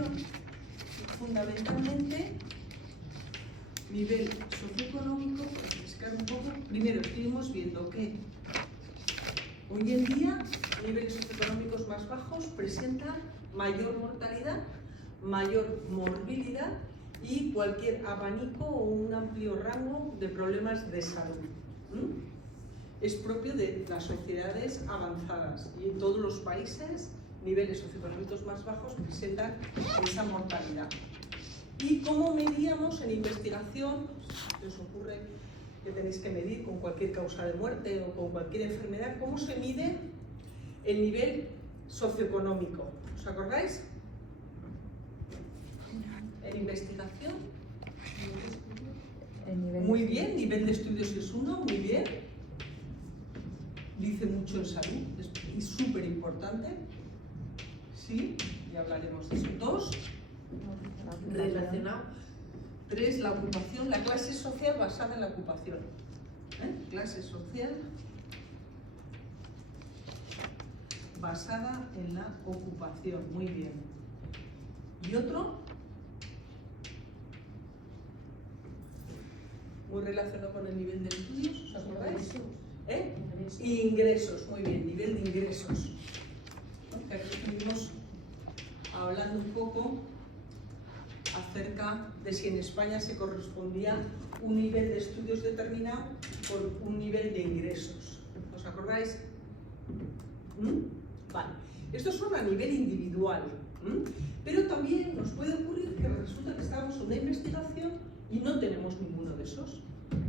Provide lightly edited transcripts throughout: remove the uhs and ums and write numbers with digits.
investigación, fundamentalmente, nivel socioeconómico, para refrescar un poco, primero estuvimos viendo que hoy en día niveles socioeconómicos más bajos presentan mayor mortalidad, mayor morbilidad y cualquier abanico o un amplio rango de problemas de salud. Es propio de las sociedades avanzadas y en todos los países niveles socioeconómicos más bajos presentan esa mortalidad. ¿Y cómo medíamos en investigación? ¿Qué os ocurre que tenéis que medir con cualquier causa de muerte o con cualquier enfermedad? ¿Cómo se mide el nivel socioeconómico? ¿Os acordáis? En investigación. Muy bien, nivel de estudios es 1, muy bien. Dice mucho en salud, es súper importante. Sí, y hablaremos de eso. 2, relacionado. 3, la ocupación, la clase social basada en la ocupación. Clase social basada en la ocupación, muy bien. Y otro, muy relacionado con el nivel de estudios, ¿os acordáis? Ingresos, muy bien, nivel de ingresos. Aquí estuvimos hablando un poco acerca de si en España se correspondía un nivel de estudios determinado con un nivel de ingresos. ¿Os acordáis? Vale. Estos son a nivel individual, pero también nos puede ocurrir que resulta que estamos en una investigación y no tenemos ninguno de esos.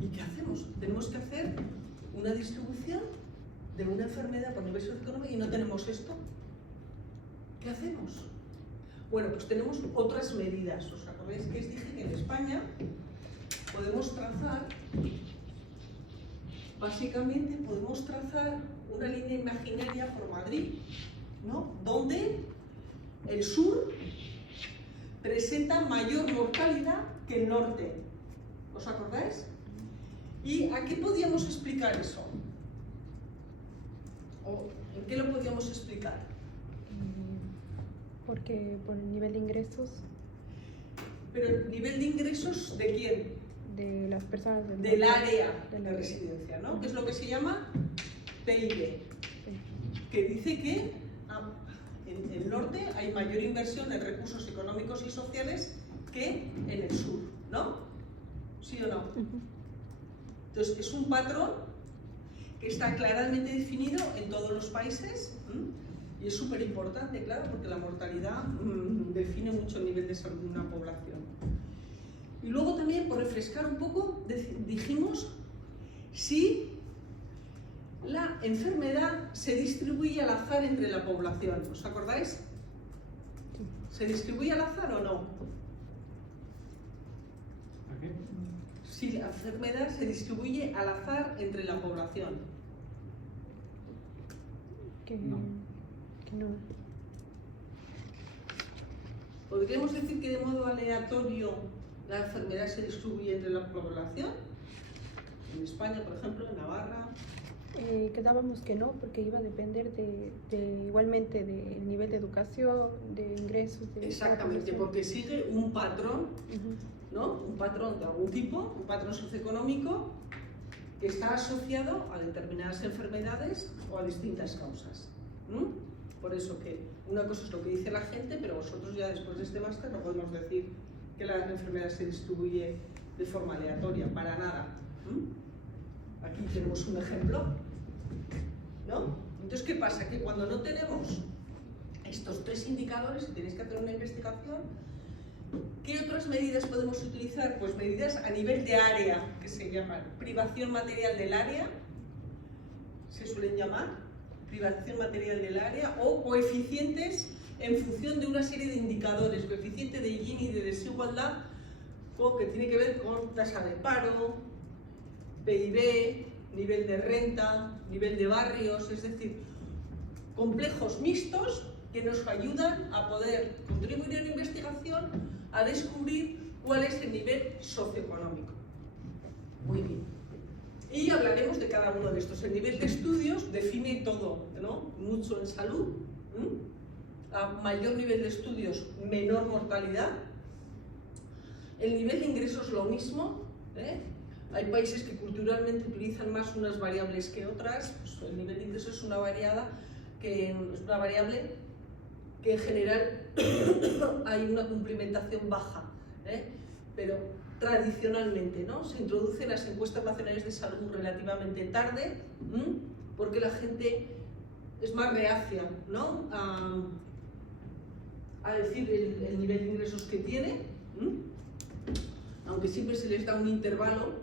¿Y qué hacemos? Tenemos que hacer una distribución de una enfermedad por nivel socioeconómico y no tenemos esto. ¿Qué hacemos? Bueno, pues tenemos otras medidas. ¿Os acordáis que os dije que en España podemos trazar, básicamente podemos trazar una línea imaginaria por Madrid, ¿no? Donde el sur presenta mayor mortalidad que el norte. ¿Os acordáis? ¿Y a qué podíamos explicar eso? ¿O en qué lo podíamos explicar? Porque por el nivel de ingresos. ¿Pero el nivel de ingresos de quién? De las personas del área de residencia, ¿no? Que es lo que se llama PIB, que dice que en el norte hay mayor inversión en recursos económicos y sociales que en el sur, ¿no? ¿Sí o no? Entonces, es un patrón que está claramente definido en todos los países y es súper importante, claro, porque la mortalidad define mucho el nivel de salud de una población. Y luego también, por refrescar un poco, dijimos si la enfermedad se distribuye al azar entre la población. ¿Os acordáis? ¿Se distribuye al azar o no? Si la enfermedad se distribuye al azar entre la población. Que no. ¿Podríamos decir que de modo aleatorio la enfermedad se distribuye entre la población? En España, por ejemplo, en Navarra. Quedábamos que no, porque iba a depender igualmente del nivel de educación, de ingresos. Exactamente, porque sigue un patrón, ¿no? Un patrón de algún tipo, un patrón socioeconómico que está asociado a determinadas enfermedades o a distintas causas. Por eso que una cosa es lo que dice la gente, pero vosotros ya después de este máster no podemos decir que la enfermedad se distribuye de forma aleatoria, para nada. Aquí tenemos un ejemplo, ¿no? Entonces, ¿qué pasa? Que cuando no tenemos estos 3 indicadores y tenéis que hacer una investigación, ¿qué otras medidas podemos utilizar? Pues medidas a nivel de área, que se llaman privación material del área, se suelen llamar privación material del área, o coeficientes en función de una serie de indicadores, coeficiente de Gini y de desigualdad, que tiene que ver con tasa de paro, PIB, nivel de renta, nivel de barrios, es decir, complejos mixtos que nos ayudan a poder contribuir en la investigación a descubrir cuál es el nivel socioeconómico. Muy bien. Y hablaremos de cada uno de estos. El nivel de estudios define todo, ¿no? Mucho en salud. a mayor nivel de estudios, menor mortalidad. El nivel de ingresos lo mismo, ¿eh? Hay países que culturalmente utilizan más unas variables que otras, pues el nivel de ingresos es una variable que en general hay una cumplimentación baja, ¿eh? Pero tradicionalmente, ¿no? Se introducen las encuestas nacionales de salud relativamente tarde, porque la gente es más reacia, ¿no? a decir el nivel de ingresos que tiene, aunque siempre se les da un intervalo,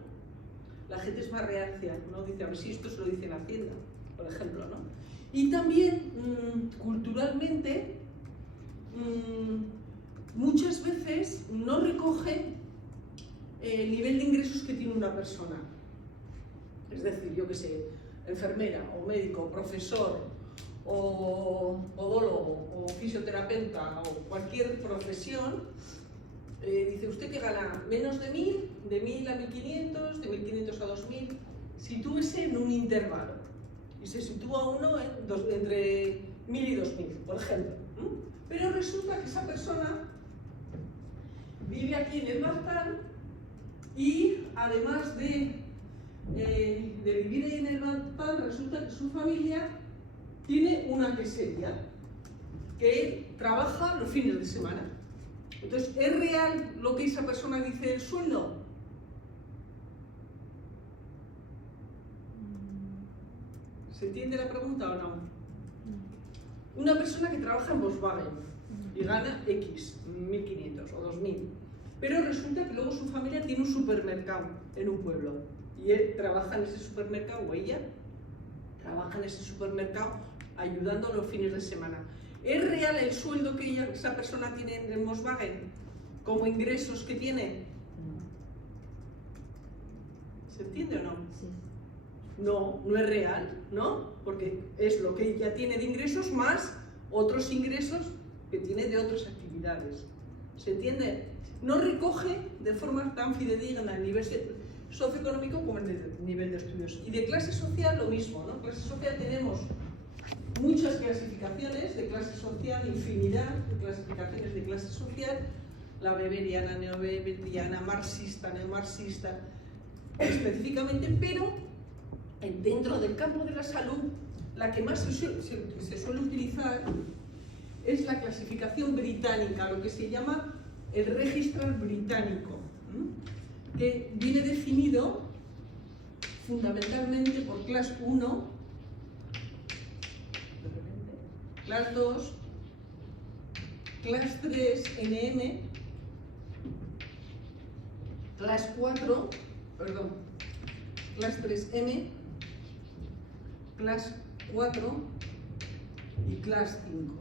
la gente es más reacia, ¿no? Dice, a ver si esto se lo dice en Hacienda, por ejemplo, ¿no? Y también, culturalmente, muchas veces no recoge el nivel de ingresos que tiene una persona. Es decir, yo qué sé, enfermera, o médico, o profesor, o odólogo, o fisioterapeuta, o cualquier profesión, dice usted que gana menos de 1.000, de 1.000 a 1.500, de 1.500 a 2.000, sitúese en un intervalo. Y se sitúa uno entre 1.000 y 2.000, por ejemplo. Pero resulta que esa persona vive aquí en el Baztán y además de vivir ahí en el Baztán, resulta que su familia tiene una quesería que trabaja los fines de semana. Entonces, ¿es real lo que esa persona dice del sueldo? ¿Se entiende la pregunta o no? Una persona que trabaja en Volkswagen y gana X, 1.500 o 2.000, pero resulta que luego su familia tiene un supermercado en un pueblo y él trabaja en ese supermercado, o ella trabaja en ese supermercado ayudando los fines de semana. ¿Es real el sueldo que esa persona tiene en Volkswagen como ingresos que tiene? ¿Se entiende o no? Sí. No, no es real, ¿no? Porque es lo que ella tiene de ingresos más otros ingresos que tiene de otras actividades. ¿Se entiende? No recoge de forma tan fidedigna el nivel socioeconómico como el nivel de estudios. Y de clase social lo mismo, ¿no? Clase social tenemos muchas clasificaciones de clase social, infinidad de clasificaciones de clase social, la weberiana, neoweberiana, marxista, neomarxista, específicamente, pero dentro del campo de la salud, la que más se suele utilizar es la clasificación británica, lo que se llama el registro británico, que viene definido fundamentalmente por clase 1, clase 2, clase 3, NM, clase 4, perdón, clase 3M, clase 4 y clase 5.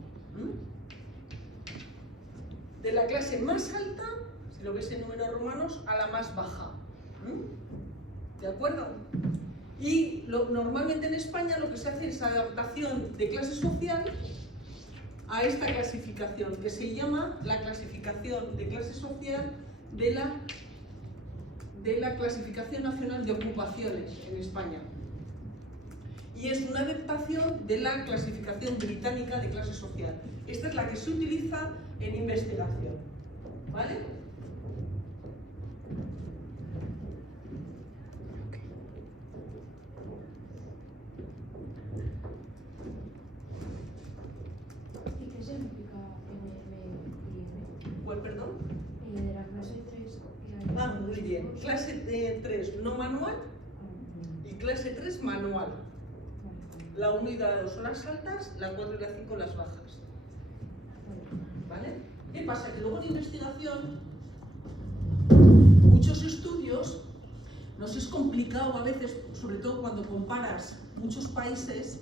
De la clase más alta, si lo ves en números romanos, a la más baja. ¿De acuerdo? Y normalmente en España lo que se hace es adaptación de clase social a esta clasificación, que se llama la clasificación de clase social de la Clasificación Nacional de Ocupaciones en España. Y es una adaptación de la clasificación británica de clase social. Esta es la que se utiliza en investigación. ¿Vale? ¿Y qué significa NM y M? ¿Cuál, perdón? De la clase 3. Ah, muy bien. Clase 3 no manual y clase 3 manual. La 1 y la 2 son las altas, la 4 y la 5 las bajas. ¿Vale? ¿Qué pasa? Que luego en investigación, muchos estudios, nos es complicado a veces, sobre todo cuando comparas muchos países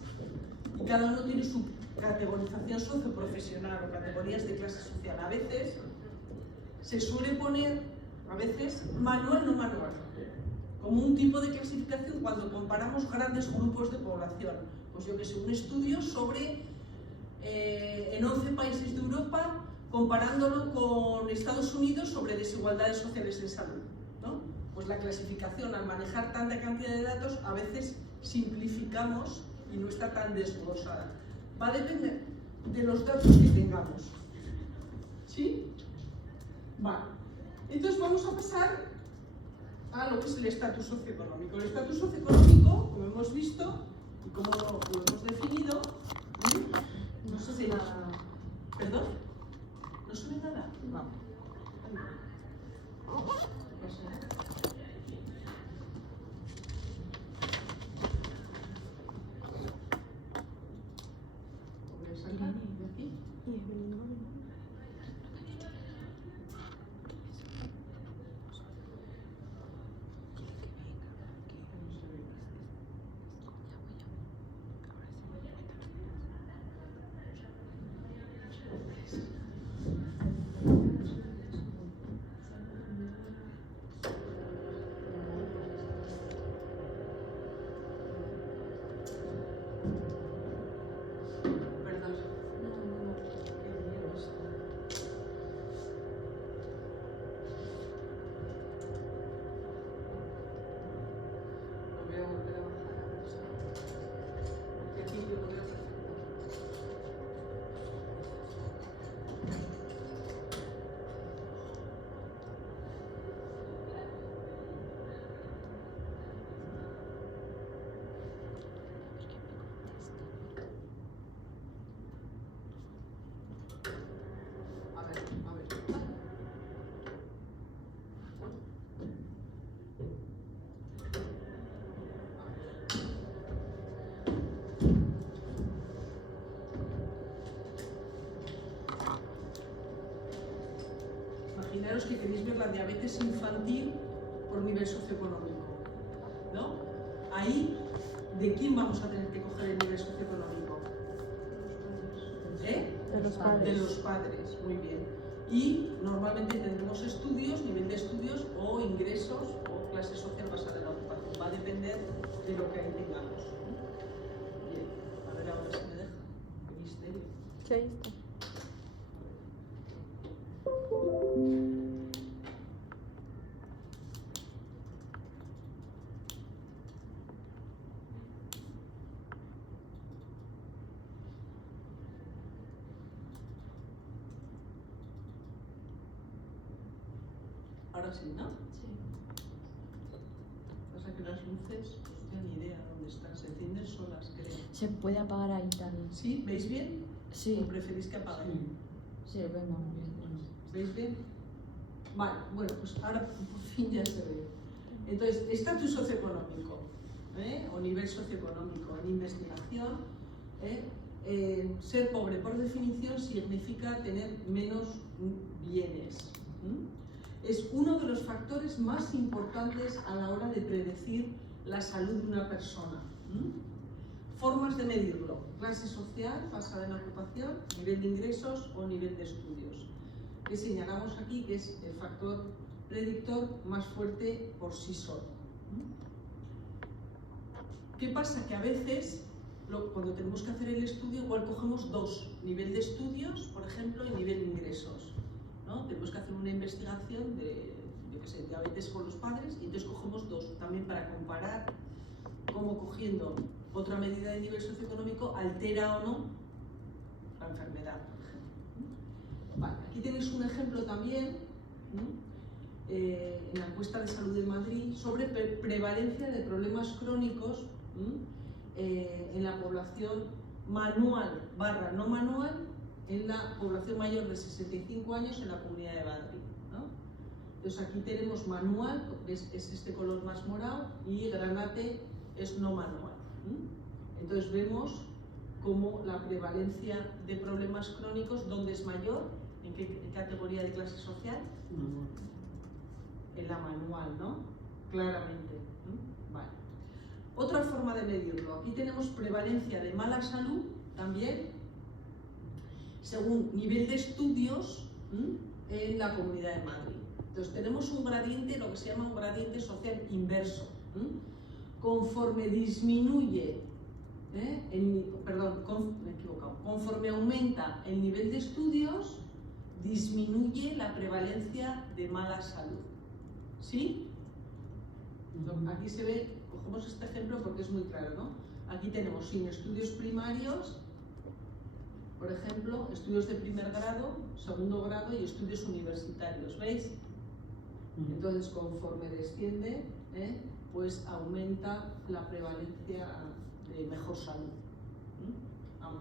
y cada uno tiene su categorización socioprofesional o categorías de clase social. A veces se suele poner, manual no manual, como un tipo de clasificación cuando comparamos grandes grupos de población. Pues yo que sé, un estudio sobre, en 11 países de Europa, comparándolo con Estados Unidos sobre desigualdades sociales en salud, ¿no? Pues la clasificación, al manejar tanta cantidad de datos, a veces simplificamos y no está tan desglosada. Va a depender, de los datos que tengamos. ¿Sí? Vale. Entonces vamos a pasar a lo que es el estatus socioeconómico. El estatus socioeconómico, como hemos visto y como lo hemos definido, no se ve nada. ¿Perdón? ¿No se ve nada? Vamos. Voy a sacar de aquí. Perdón. Qué lío esto. Lo voy a volver a bajar a ver si- porque aquí yo lo veo perfecto. A ver, a ver. Imaginaros que queréis ver la diabetes infantil por nivel socioeconómico, ¿no? Ahí, ¿de quién vamos a tener que coger el nivel socioeconómico? ¿Eh? De los De padres. los padres, muy bien. Y normalmente tendremos estudios, nivel de estudios o ingresos o clase social basada en la ocupación. Va a depender de lo que ahí tengamos. Bien, a ver ahora si me deja. Qué misterio. Sí, ahí está. Ahora sí, ¿no? Sí. Pasa que las luces, no tengo ni idea dónde están, se encienden solas, creo. Se puede apagar ahí también. ¿Sí? ¿Veis bien? Sí, ¿O preferís que apague? sí, venga. ¿Veis bien? Vale, bueno, pues ahora por fin ya se ve. Entonces, estatus socioeconómico, o nivel socioeconómico en investigación, ser pobre por definición significa tener menos bienes. Es uno de los factores más importantes a la hora de predecir la salud de una persona. Formas de medirlo: clase social basada en la ocupación, nivel de ingresos o nivel de estudios. Que señalamos aquí que es el factor predictor más fuerte por sí solo. ¿Qué pasa? Que a veces, cuando tenemos que hacer el estudio, igual cogemos dos: nivel de estudios, por ejemplo, y nivel de ingresos, ¿no? Tenemos que hacer una investigación de, yo qué sé, diabetes con los padres, y entonces cogemos dos, también para comparar cómo cogiendo otra medida de nivel socioeconómico altera o no la enfermedad, por ejemplo. Vale, aquí tenéis un ejemplo también, en la encuesta de salud de Madrid, sobre prevalencia de problemas crónicos en la población manual / no manual, en la población mayor de 65 años en la Comunidad de Madrid, ¿no? Entonces aquí tenemos manual, es este color más morado, y granate es no manual. Entonces vemos cómo la prevalencia de problemas crónicos, ¿dónde es mayor? ¿En qué categoría de clase social? En la manual, ¿no? Claramente. Vale. Otra forma de medirlo. Aquí tenemos prevalencia de mala salud también, según nivel de estudios en la Comunidad de Madrid. Entonces tenemos un gradiente, lo que se llama un gradiente social inverso. Conforme disminuye, me he equivocado, conforme aumenta el nivel de estudios, disminuye la prevalencia de mala salud. ¿Sí? Aquí se ve, cogemos este ejemplo porque es muy claro, ¿no? Aquí tenemos sin estudios primarios, por ejemplo, estudios de primer grado, segundo grado y estudios universitarios, ¿veis? Entonces, conforme desciende, pues aumenta la prevalencia de mejor salud.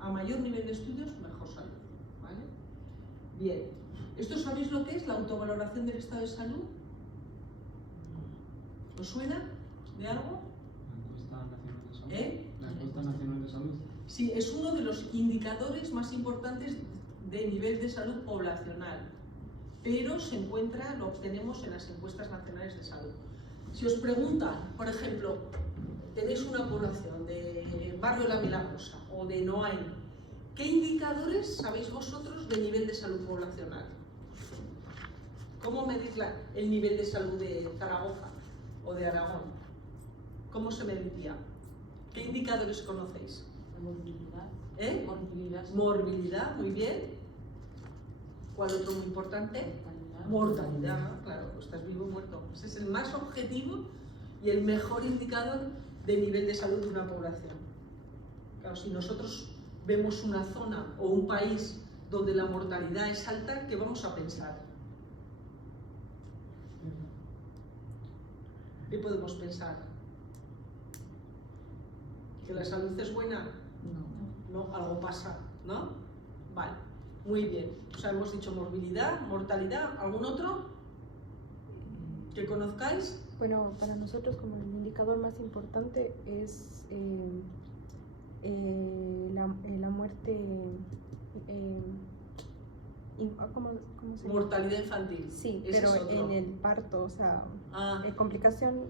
A mayor nivel de estudios, mejor salud, ¿vale? Bien, ¿esto sabéis lo que es la autovaloración del estado de salud? ¿Os suena de algo? La encuesta nacional de salud. La encuesta nacional de salud. Sí, es uno de los indicadores más importantes de nivel de salud poblacional, pero se encuentra, lo obtenemos en las encuestas nacionales de salud. Si os preguntan, por ejemplo, tenéis una población de Barrio La Milagrosa o de Noain, ¿qué indicadores sabéis vosotros de nivel de salud poblacional? ¿Cómo medís el nivel de salud de Zaragoza o de Aragón? ¿Cómo se mediría? ¿Qué indicadores conocéis? Morbilidad. Morbilidad. Morbilidad, muy bien. ¿Cuál otro muy importante? Mortalidad, claro, estás vivo o muerto. Ese es el más objetivo y el mejor indicador de nivel de salud de una población. Claro, si nosotros vemos una zona o un país donde la mortalidad es alta, ¿qué vamos a pensar? ¿Qué podemos pensar? ¿Que la salud es buena? No, algo pasa, ¿no? Vale, muy bien. O sea, hemos dicho morbilidad, mortalidad, ¿algún otro que conozcáis? Bueno, para nosotros como el indicador más importante es la muerte, ¿cómo se llama? Mortalidad infantil. Sí, Ese pero es otro. en el parto, o sea, complicación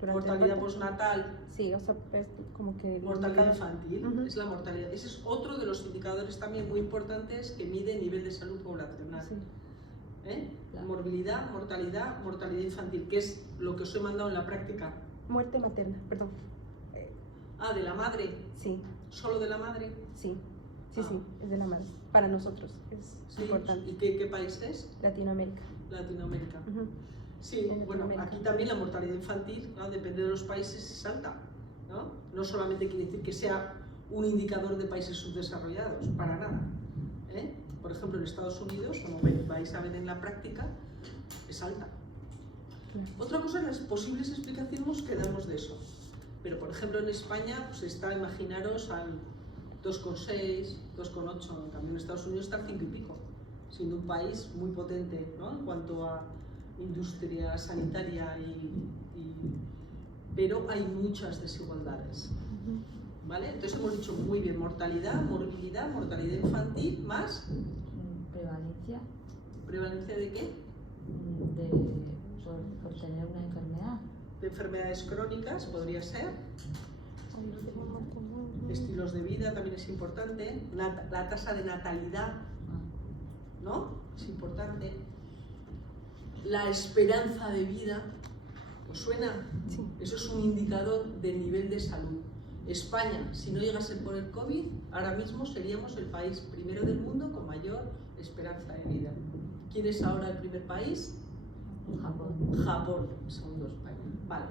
durante Mortalidad el parto. postnatal. Sí, o sea, es como que... Mortalidad infantil, Ujú. es la mortalidad. Ese es otro de los indicadores también muy importantes que mide nivel de salud poblacional. Sí. Claro. Morbilidad, mortalidad infantil, que es lo que os he mandado en la práctica. Muerte materna, perdón. De la madre, Sí, solo de la madre. sí, Ah. sí, es de la madre. Para nosotros es Sí. importante. ¿Y qué país es? Latinoamérica. Latinoamérica. Ujú. Sí, En bueno, Latinoamérica. aquí también la mortalidad infantil, ¿no? Depende de los países, es alta, ¿no? No solamente quiere decir que sea un indicador de países subdesarrollados, para nada. Por ejemplo, en Estados Unidos, como vais a ver en la práctica, es alta. Claro. Otra cosa es las posibles explicaciones que damos de eso. Pero, por ejemplo, en España pues está, imaginaros, al 2,6, 2,8, en cambio en Estados Unidos está al 5 y pico, siendo un país muy potente, ¿no? En cuanto a industria sanitaria, pero hay muchas desigualdades, ¿vale? Entonces hemos dicho muy bien, mortalidad, morbilidad, mortalidad infantil, más Prevalencia prevalencia de qué? por tener una enfermedad. De enfermedades crónicas, podría ser. Estilos de vida también es importante. La tasa de natalidad, ¿no? Es importante. La esperanza de vida, ¿os suena? Sí. Eso es un indicador del nivel de salud. España, si no llegase por el COVID, ahora mismo seríamos el país primero del mundo con mayor esperanza de vida. ¿Quién es ahora el primer país? Japón. Japón, segundo España. Vale.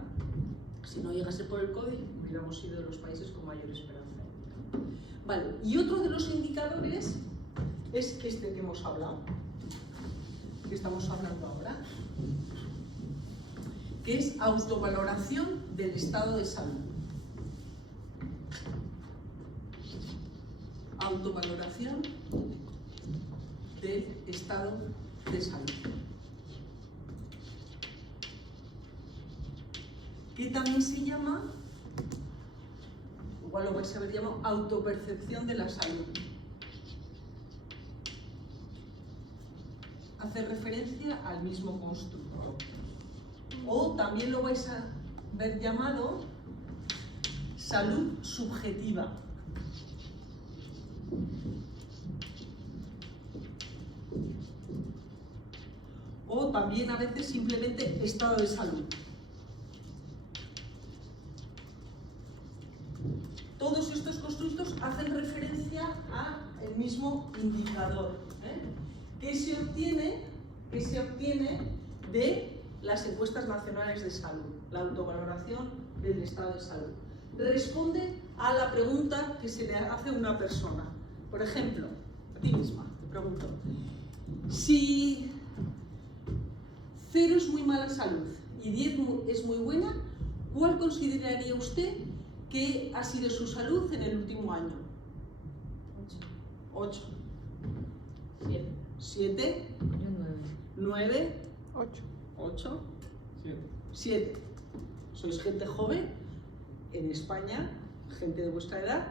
Si no llegase por el COVID, hubiéramos sido de los países con mayor esperanza de vida. Vale. Y otro de los indicadores es este que hemos hablado, que estamos hablando ahora, que es autovaloración del estado de salud. Autovaloración del estado de salud. Que también se llama, igual lo vais a ver llamado, autopercepción de la salud. Hace referencia al mismo constructo. O también lo vais a ver llamado salud subjetiva. O también a veces simplemente estado de salud. Todos estos constructos hacen referencia al mismo indicador, que se obtiene de las encuestas nacionales de salud, la autovaloración del estado de salud. Responde a la pregunta que se le hace a una persona. Por ejemplo, ti misma, te pregunto. Si 0 es muy mala salud y 10 es muy buena, ¿cuál consideraría usted que ha sido su salud en el último año? 8. 7. 7. Yo 9. 9. 8. 8. 7. 7. Sois gente joven. En España, gente de vuestra edad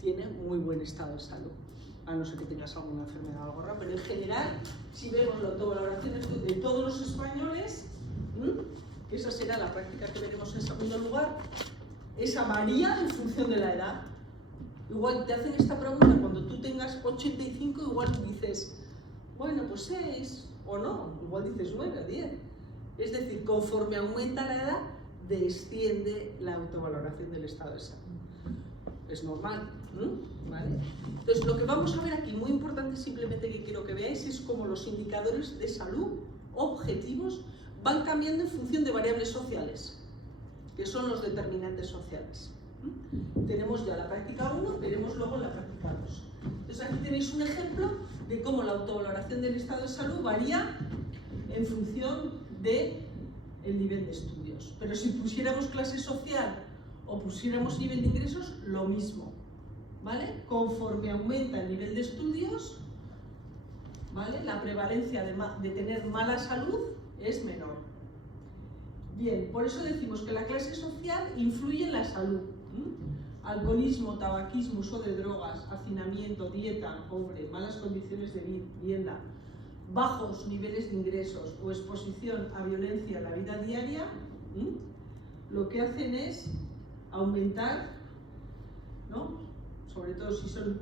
tiene muy buen estado de salud. A no ser que tengas alguna enfermedad o algo raro, pero en general, si vemos la autovaloración de todos los españoles, que esa será la práctica que veremos en segundo lugar, esa varía en función de la edad. Igual te hacen esta pregunta cuando tú tengas 85, igual dices, bueno, pues 6, o no, igual dices 9 o 10. Es decir, conforme aumenta la edad, desciende la autovaloración del estado de salud. Es normal, ¿vale? Entonces, lo que vamos a ver aquí, muy importante simplemente que quiero que veáis, es cómo los indicadores de salud objetivos van cambiando en función de variables sociales, que son los determinantes sociales. Tenemos ya la práctica 1, veremos luego la práctica 2. Entonces, aquí tenéis un ejemplo de cómo la autovaloración del estado de salud varía en función del nivel de estudios. Pero si pusiéramos clase social o pusiéramos nivel de ingresos, lo mismo, ¿vale? Conforme aumenta el nivel de estudios, ¿vale? La prevalencia de tener mala salud es menor. Bien, por eso decimos que la clase social influye en la salud. Alcoholismo, tabaquismo, uso de drogas, hacinamiento, dieta pobre, malas condiciones de vivienda, bajos niveles de ingresos o exposición a violencia en la vida diaria, lo que hacen es aumentar, ¿no? Sobre todo si son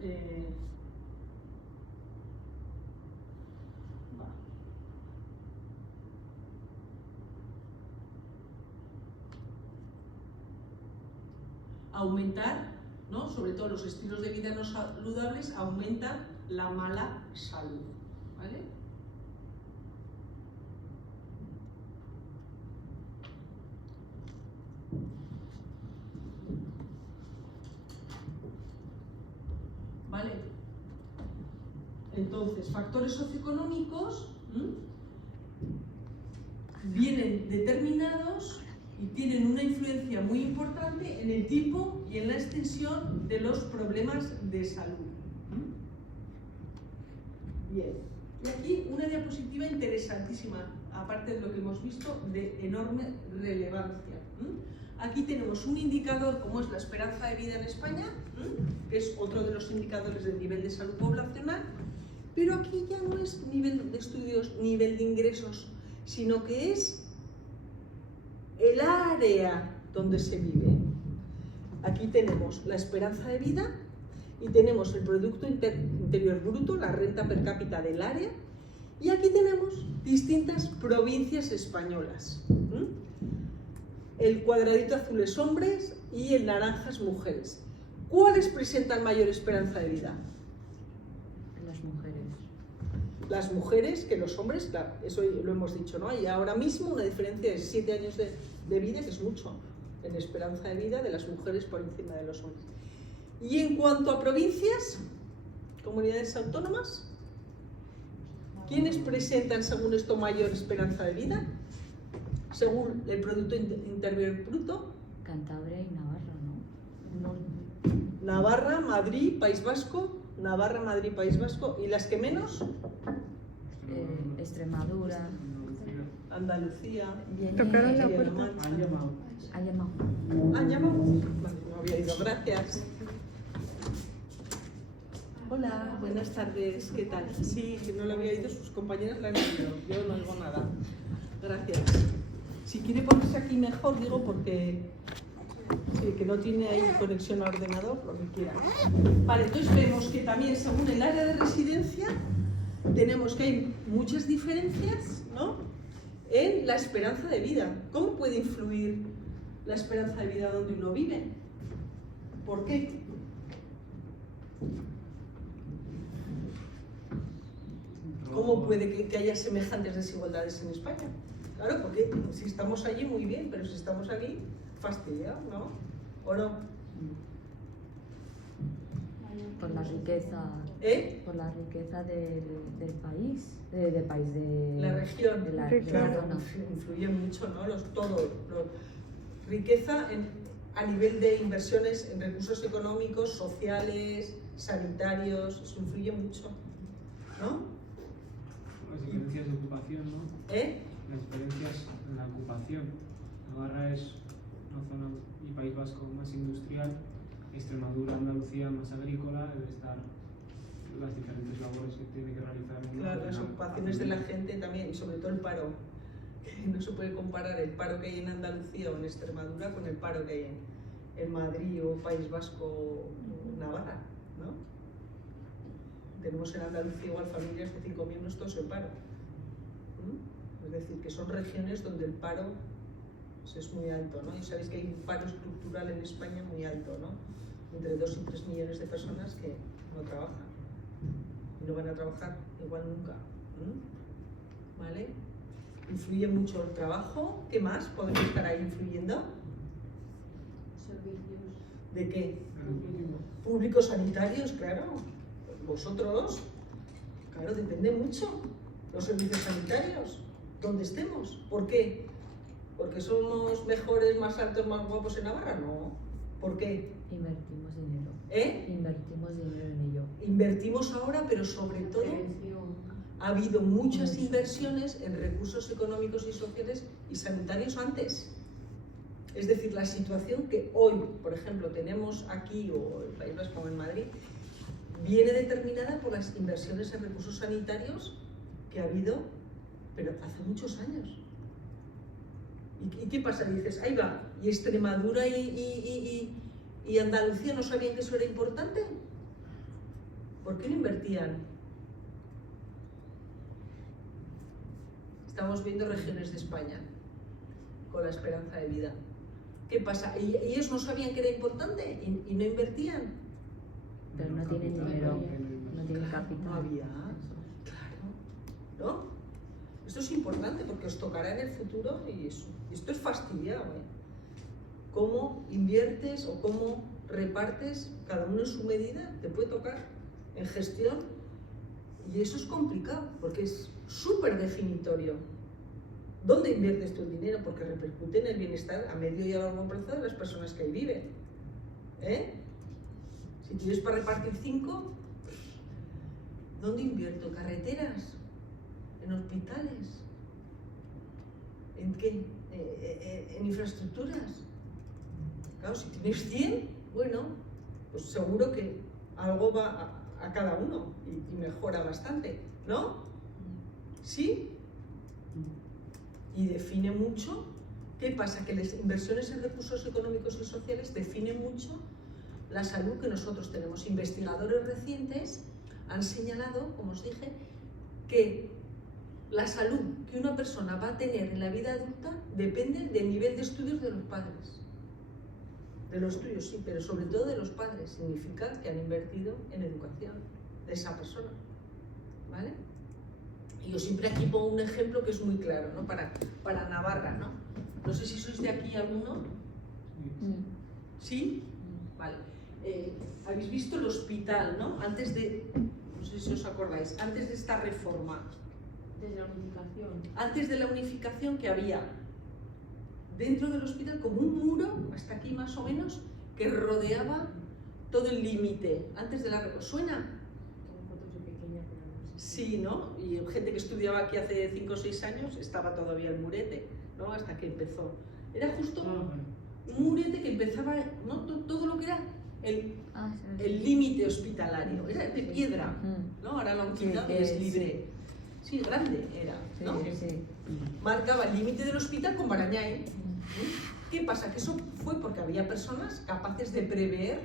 aumentar, ¿no? Sobre todo los estilos de vida no saludables aumentan la mala salud, ¿vale? ¿Vale? Entonces, factores socioeconómicos vienen determinados y tienen una influencia muy importante en el tipo y en la extensión de los problemas de salud. Bien, y aquí una diapositiva interesantísima, aparte de lo que hemos visto, de enorme relevancia. Aquí tenemos un indicador como es la esperanza de vida en España, que es otro de los indicadores del nivel de salud poblacional, pero aquí ya no es nivel de estudios, nivel de ingresos, sino que es el área donde se vive. Aquí tenemos la esperanza de vida y tenemos el Producto Interior Bruto, la renta per cápita del área, y aquí tenemos distintas provincias españolas. El cuadradito azul es hombres y el naranja es mujeres. ¿Cuáles presentan mayor esperanza de vida? Las mujeres. Las mujeres que los hombres, claro, eso lo hemos dicho, ¿no? Hay ahora mismo una diferencia de 7 años de vida, que es mucho, en esperanza de vida de las mujeres por encima de los hombres. Y en cuanto a provincias, comunidades autónomas, ¿quiénes presentan, según esto, mayor esperanza de vida? Según el Producto Interior Bruto. Cantabria y Navarra, ¿no? Navarra, Madrid, País Vasco. Navarra, Madrid, País Vasco. ¿Y las que menos? Extremadura. Andalucía. Tocaron la y puerta. Mancha. Han llamado. Ha llamado. ¿Han llamado? Vale, no había ido. Gracias. Hola, buenas tardes. ¿Qué tal? Sí, que no lo había ido, sus compañeras la han oído. Yo no oigo nada. Gracias. Si quiere ponerse aquí mejor, digo, porque sí, que no tiene ahí conexión a ordenador, lo que quiera. Vale, entonces vemos que también según el área de residencia tenemos que hay muchas diferencias, ¿no? En la esperanza de vida. ¿Cómo puede influir la esperanza de vida donde uno vive? ¿Por qué? ¿Cómo puede que haya semejantes desigualdades en España? Claro, porque si estamos allí muy bien, pero si estamos aquí, fastidiado, ¿no? ¿O no? Por la riqueza, por la riqueza del país, de La región, de la claro, zona. influye mucho, ¿no? Riqueza a nivel de inversiones en recursos económicos, sociales, sanitarios, eso influye mucho, ¿no? Las diferencias de ocupación, ¿no? Las diferencias en la ocupación. Navarra es una zona y País Vasco más industrial, Extremadura, Andalucía más agrícola, debe estar las diferentes labores que tiene que realizar uno. Claro, las ocupaciones de la gente también, y sobre todo el paro. No se puede comparar el paro que hay en Andalucía o en Extremadura con el paro que hay en Madrid o País Vasco o Navarra, ¿no? Tenemos en Andalucía igual familias de 5 miembros todos en paro. Es decir, que son regiones donde el paro pues, es muy alto, ¿no? Y sabéis que hay un paro estructural en España muy alto, ¿no? Entre 2 y 3 millones de personas que no trabajan. Y no van a trabajar igual nunca. ¿Vale? Influye mucho el trabajo. ¿Qué más podría estar ahí influyendo? Servicios. ¿De qué? Públicos sanitarios, claro. Vosotros, claro, depende mucho. Los servicios sanitarios, donde estemos. ¿Por qué? ¿Porque somos mejores, más altos, más guapos en Navarra? No. ¿Por qué? Invertimos dinero. Invertimos dinero en ello. Invertimos ahora, pero sobre todo Prevención. ha habido muchas inversiones en recursos económicos y sociales y sanitarios antes. Es decir, la situación que hoy, por ejemplo, tenemos aquí o en País Vasco o en Madrid, viene determinada por las inversiones en recursos sanitarios que ha habido, pero hace muchos años. ¿Y qué pasa? Dices, ahí va, ¿y Extremadura y Andalucía no sabían que eso era importante? ¿Por qué no invertían? Estamos viendo regiones de España con la esperanza de vida. ¿Qué pasa? ¿Y ellos no sabían que era importante y no invertían? Pero no tienen dinero, no tienen No capital. había, claro, ¿no? Esto es importante porque os tocará en el futuro y esto es fastidiado, ¿eh? Cómo inviertes o cómo repartes, cada uno en su medida, te puede tocar en gestión y eso es complicado porque es súper definitorio. ¿Dónde inviertes tu dinero? Porque repercute en el bienestar a medio y a largo plazo de las personas que ahí viven. Si tienes para repartir 5, ¿dónde invierto? ¿En carreteras? ¿En hospitales? ¿En qué? ¿En infraestructuras? Claro, si tienes 100, bueno, pues seguro que algo va a cada uno y mejora bastante, ¿no? ¿Sí? Y define mucho. ¿Qué pasa? Que las inversiones en recursos económicos y sociales definen mucho la salud que nosotros tenemos. Investigadores recientes han señalado, como os dije, que la salud que una persona va a tener en la vida adulta depende del nivel de estudios de los padres. De los tuyos, sí, pero sobre todo de los padres. Significa que han invertido en educación de esa persona. ¿Vale? Y yo siempre aquí pongo un ejemplo que es muy claro, ¿no? Para Navarra, ¿no? No sé si sois de aquí alguno. ¿Sí? Vale. Habéis visto el hospital, ¿no? Antes de, no sé si os acordáis, antes de esta reforma. Desde la unificación. Antes de la unificación que había dentro del hospital como un muro, hasta aquí más o menos, que rodeaba todo el límite. Antes de la reforma. ¿Suena? Con fotos de pequeña, pero no sé. Sí, ¿no? Y gente que estudiaba aquí hace 5 o 6 años estaba todavía el murete, ¿no? Hasta que empezó. Era justo un murete que empezaba, ¿no? Todo lo que era el límite hospitalario. Era de piedra, ¿no? Ahora lo han quitado y es libre. Sí, grande era, ¿no? Sí. Marcaba el límite del hospital con Barañáin. ¿Qué pasa? Que eso fue porque había personas capaces de prever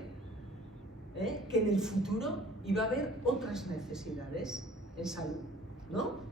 que en el futuro iba a haber otras necesidades en salud, ¿no?